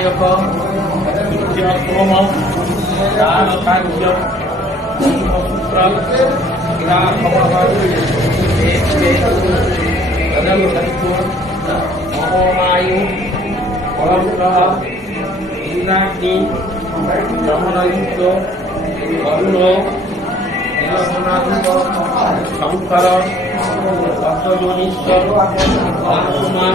يقام يقام قوما تعالى قال يوم وفكرا إلى خبرها فلم تكن وهو معي ورفقها ইন্দ্রাগ্নি যমনাযুক্ত অরুণ নীলসনাযুক্ত সংকরণ অর্থজনিষ্ঠ আত্মান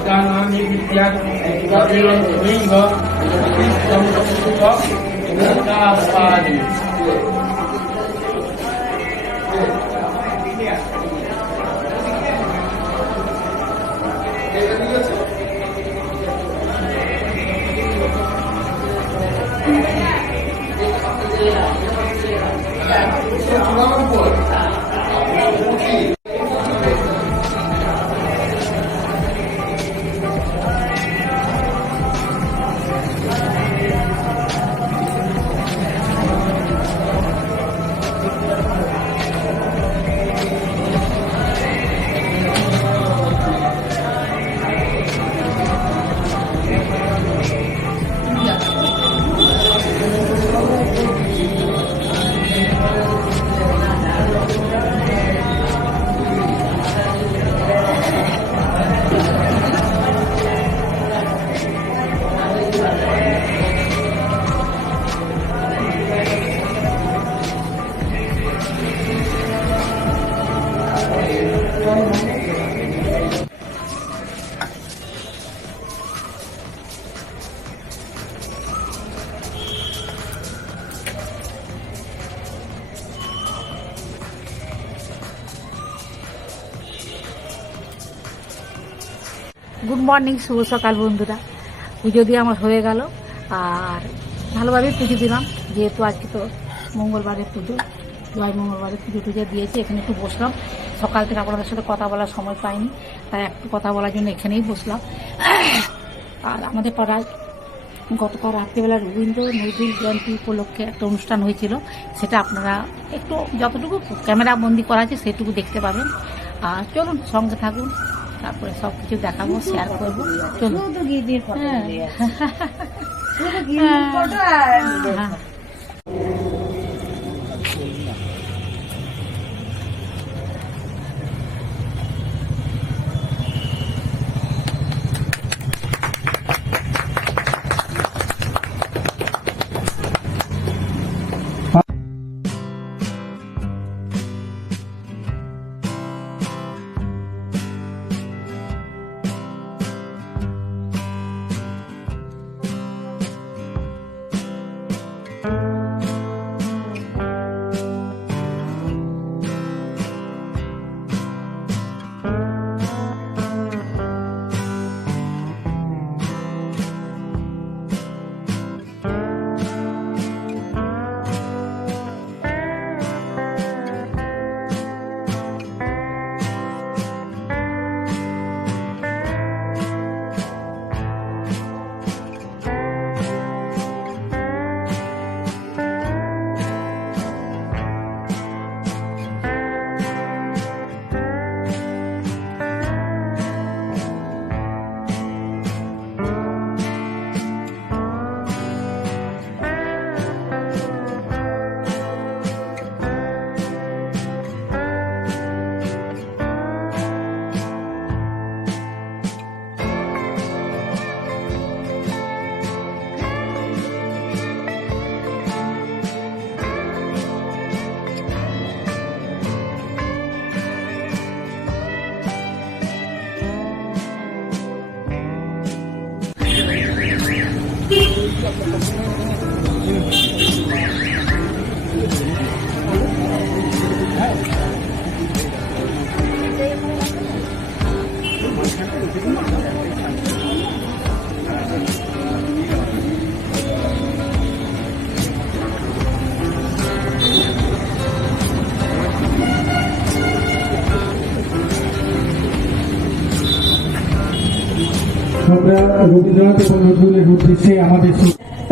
गजानामि विद्या लिङ्ग मूर्तापादि Yeah. গুড মর্নিং শুভ সকাল বন্ধুরা। পুজো দিয়ে আমার হয়ে গেল। আর ভালোভাবেই পুজো দিলাম। যেহেতু আজকে তো মঙ্গলবারের পুজো, জয় মঙ্গলবারের পুজো টুজো দিয়েছি, এখানে একটু বসলাম। সকাল থেকে আপনাদের সাথে কথা বলার সময় পাইনি, তাই একটু কথা বলার জন্য এখানেই বসলাম। আর আমাদের পাড়ায় গতকাল রাত্রিবেলা রবীন্দ্র নজরুল জয়ন্তী উপলক্ষে একটা অনুষ্ঠান হয়েছিল। সেটা আপনারা একটু যতটুকু ক্যামেরা বন্দি করা আছে সেটুকু দেখতে পাবেন। আর চলুন সঙ্গে থাকুন। তারপরে সব কিছু দেখাবো শেয়ার করব। চলুন। হ্যাঁ।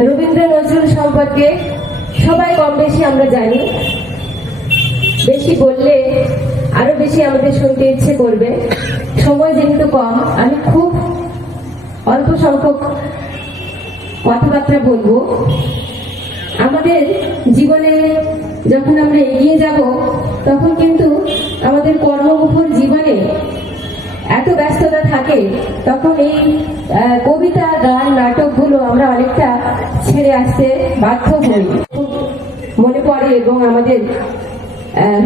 রবীন্দ্র নজরুল সম্পর্কে সবাই কম বেশি আমরা জানি। বেশি বললে আরও বেশি আমাদের শুনতে ইচ্ছে করবে। সময় যেহেতু কম, আমি খুব অল্প সংখ্যক কথাবার্তা বলব। আমাদের জীবনে যখন আমরা এগিয়ে যাব, তখন কিন্তু আমাদের কর্মমুখর জীবনে এত ব্যস্ততা থাকে, তখন এই কবিতা, গান, নাটকগুলো আমরা অনেকটা ছেড়ে আসতে বাধ্য হই। মনে পড়ে এবং আমাদের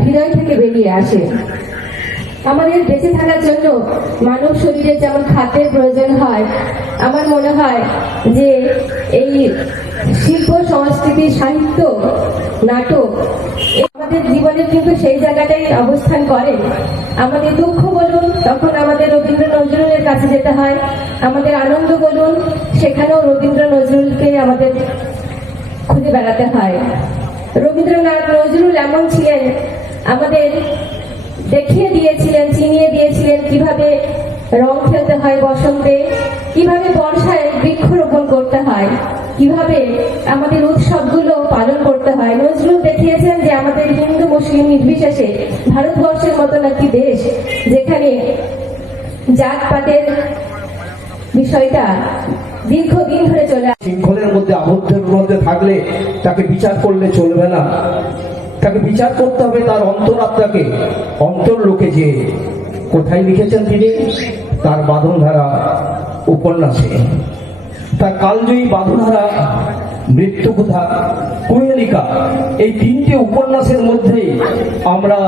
হৃদয় থেকে বেরিয়ে আসে। আমাদের বেঁচে থাকার জন্য মানব শরীরে যেমন খাদ্যের প্রয়োজন হয়, আমার মনে হয় যে এই শিল্প, সংস্কৃতি, সাহিত্য, নাটক আমাদের জীবনে কিন্তু সেই জায়গাটাই অবস্থান করে। আমাদের দুঃখ বলুন, তখন আমাদের রবীন্দ্র নজরুলের কাছে যেতে হয়। আমাদের আনন্দ বলুন, সেখানেও রবীন্দ্র নজরুলকে আমাদের খুঁজে বেড়াতে হয়। রবীন্দ্রনাথ নজরুল এমন ছিলেন, আমাদের দেখিয়ে দিয়েছিলেন, চিনিয়ে দিয়েছিলেন কীভাবে রং খেলতে হয় বসন্তে, কীভাবে বর্ষায় বৃক্ষরোপণ করতে হয়, কীভাবে আমাদের উৎসবগুলো মুসলিম নির্বিশেষে ভারতবর্ষের মতন একটি দেশ যেখানে জাতপাতের বিষয়টা দীর্ঘদিন ধরে চলে আসছে। শৃঙ্খলের মধ্যে, আবদ্ধের মধ্যে থাকলে তাকে বিচার করলে চলবে না তাকে বিচার করতে হবে, তার অন্তরাত্মাকে অন্তর লোকে যে কোথায় লিখেছেন তিনি, তার বাঁধনধারা উপন্যাসে তার কালজয়ী বাঁধনধারা মৃত্যুকথা কুহেলিকা এই তিনটে উপন্যাসের মধ্যে আমরা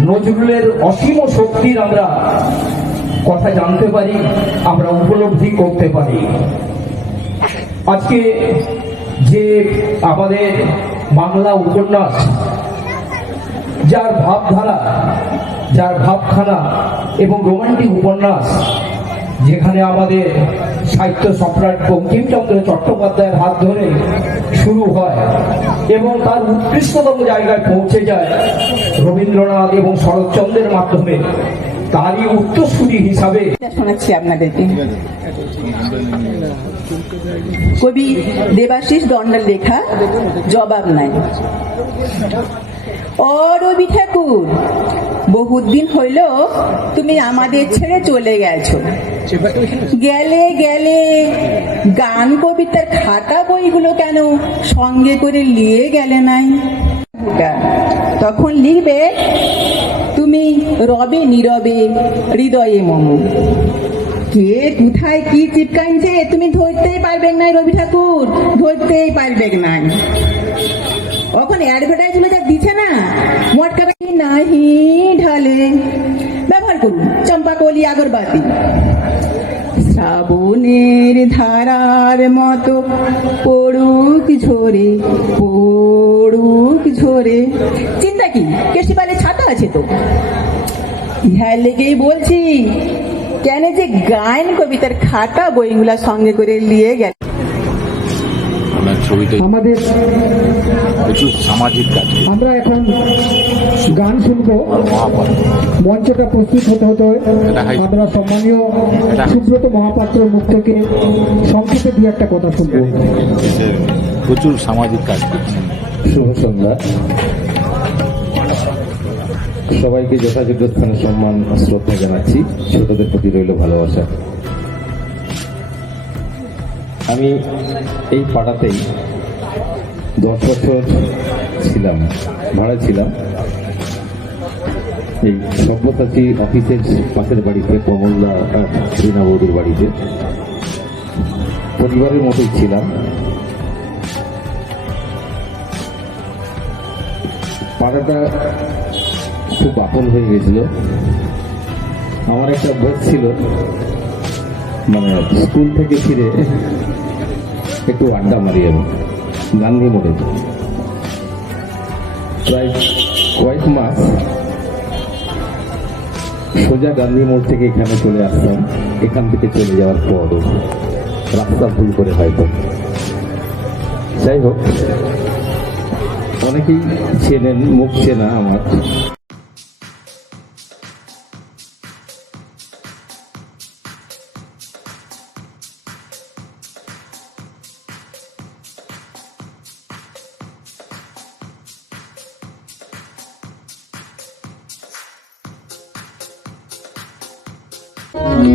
নজরুলের অসীম শক্তির আমরা কথা জানতে পারি, আমরা উপলব্ধি করতে পারি। আজকে যে আমাদের বাংলা উপন্যাস, যার ভাবধারা, যার ভাবখানা এবং রোমান্টিক উপন্যাস যেখানে আমাদের সাহিত্য সম্রাট বঙ্কিমচন্দ্র চট্টোপাধ্যায়ের হাত ধরে শুরু হয় এবং তার উৎকৃষ্টতম জায়গায় পৌঁছে যায় রবীন্দ্রনাথ এবং শরৎচন্দ্রের মাধ্যমে। তারই উত্তরসূরি হিসাবে শোনাচ্ছি আপনাদেরকে। কবি দেবাশিস দণ্ডের লেখা, জবাব নাই। অরবি রবি ঠাকুর বহুদিন হইল তুমি আমাদের ছেড়ে চলে গেছো। গেলে গেলে গান কবিতার খাতা বইগুলো কেন সঙ্গে করে নিয়ে গেলে নাই? তখন লিখবে, তুমি রবে নীরবে হৃদয়ে মম। কে, কোথায়, কি চিপকাইছে, তুমি ধরতেই পারবে না রবি ঠাকুর, ধরতেই পারবে না এখন অ্যাডভার্টাইজমেন্ট দিছে না? মটকা নাহি। ঢালে ব্যবহার করুন। চম্পা কলি আগরবাতি। শ্রাবণের ধারার মতো পড়ুক ঝরে পড়ুক ঝরে। চিন্তা কি? কেশিপালে ছাতা আছে তো? ইহার লেগেই বলছি, কেন যে গায়ন কবিতার খাতা বইগুলা সঙ্গে করে নিয়ে গেল। ছবিতে আমাদের প্রচুর সামাজিক কাজ। আমরা এখন গান শুনব। মঞ্চটা প্রস্তুত হতে হতে আমরা সম্মানীয় সুব্রত মহাপাত্রের মুখ থেকে সংক্ষেপে দু একটা কথা শুনব। প্রচুর সামাজিক কাজ। করছেন শুভ সন্ধ্যা। সবাইকে যথাযোগ্য স্থানে সম্মান শ্রদ্ধা জানাচ্ছি। ছোটদের প্রতি রইল ভালোবাসা। আমি এই পাড়াতেই দশ বছর ছিলাম, ভাড়া ছিলাম। এই সভ্যসাচী অফিসের পাশের বাড়িতে, কমলদা আর রীনা বৌদির বাড়িতে। পরিবারের মতোই ছিলাম। পাড়াটা খুব আপন হয়ে গেছিল। আমার একটা অভ্যাস ছিল মানে স্কুল থেকে ফিরে একটু আড্ডা মারি আমি গান্ধী মোড়ে প্রায় কয়েক মাস সোজা গান্ধী মোড় থেকে এখানে চলে আসতাম এখান থেকে চলে যাওয়ার পর রাস্তা ভুল করে হয়তো। যাই হোক, অনেকেই চেনেন, মুখ চেনা আমার। সবাইকে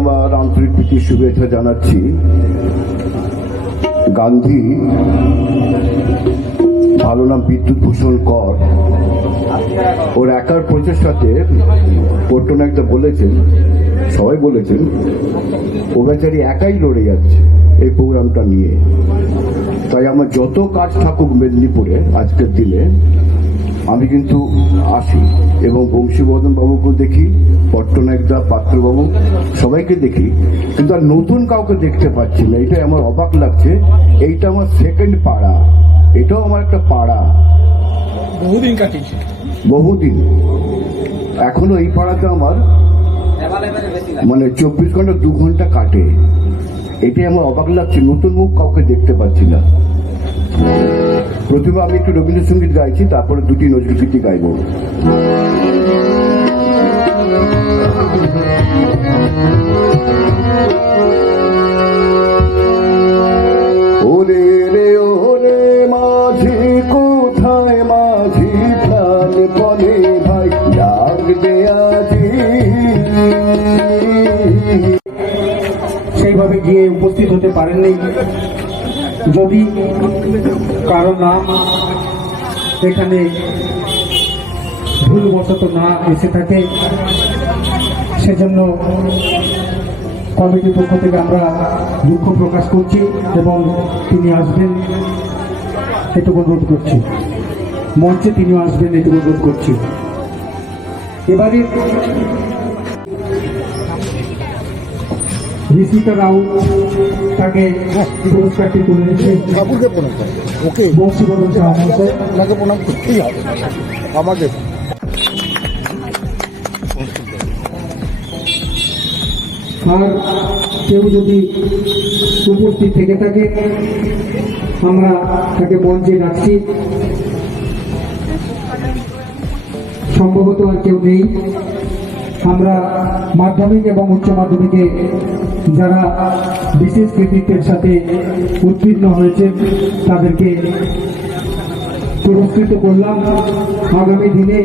আমার আন্তরিক প্রীতি, শুভেচ্ছা জানাচ্ছি। গান্ধী, ভালো নাম বিদ্যুৎ ভূষণ কর। ওর একার প্রচেষ্টাতে পট্টনায়কটা বলেছেন সবাই বলেছেন ও বেচারি একাই লড়ে যাচ্ছে এই প্রোগ্রামটা নিয়ে। তাই আমার যত কাজ থাকুক মেদিনীপুরে আজকের দিনে আমি কিন্তু আসি এবং বংশীবর্ধন বাবুকে দেখি পট্টনায়কদা পাত্রবাবু সবাইকে দেখি কিন্তু আর নতুন কাউকে দেখতে পাচ্ছি না। এটাই আমার অবাক লাগছে। এইটা আমার সেকেন্ড পাড়া। এটাও আমার একটা পাড়া। বহুদিন কাটিয়েছে। বহুদিন। এখনও এই পাড়াতে আমার মানে চব্বিশ ঘণ্টা দু ঘণ্টা কাটে। এটাই আমার অবাক লাগছে, নতুন মুখ কাউকে দেখতে পাচ্ছি না। প্রথমে আমি একটু রবীন্দ্রসঙ্গীত গাইছি, তারপরে দুটি নজরুলগীতি গাইব। পারেননি যদি কারও নাম এখানে ভুলবশত না এসে থাকে, সেজন্য কমিটির পক্ষ থেকে আমরা দুঃখ প্রকাশ করছি এবং তিনি আসবেন, এটুকু অনুরোধ করছি। মঞ্চে তিনিও আসবেন, এটুকু অনুরোধ করছি। এবারে ঋষিকা রাউ তাকে পুরস্কারটি তুলে দিচ্ছে ওকে। বংশীবদন শাহ মহাশয় ওনাকে প্রণাম করতেই হবে? আমাকে। আর কেউ যদি উপস্থিত থেকে থাকে আমরা তাকে মঞ্চে রাখছি। সম্ভবত আর কেউ নেই। আমরা মাধ্যমিক এবং উচ্চ মাধ্যমিকে যারা বিশেষ কৃতিত্বের সাথে উত্তীর্ণ হয়েছে তাদেরকে পুরস্কৃত করলাম। আগামী দিনে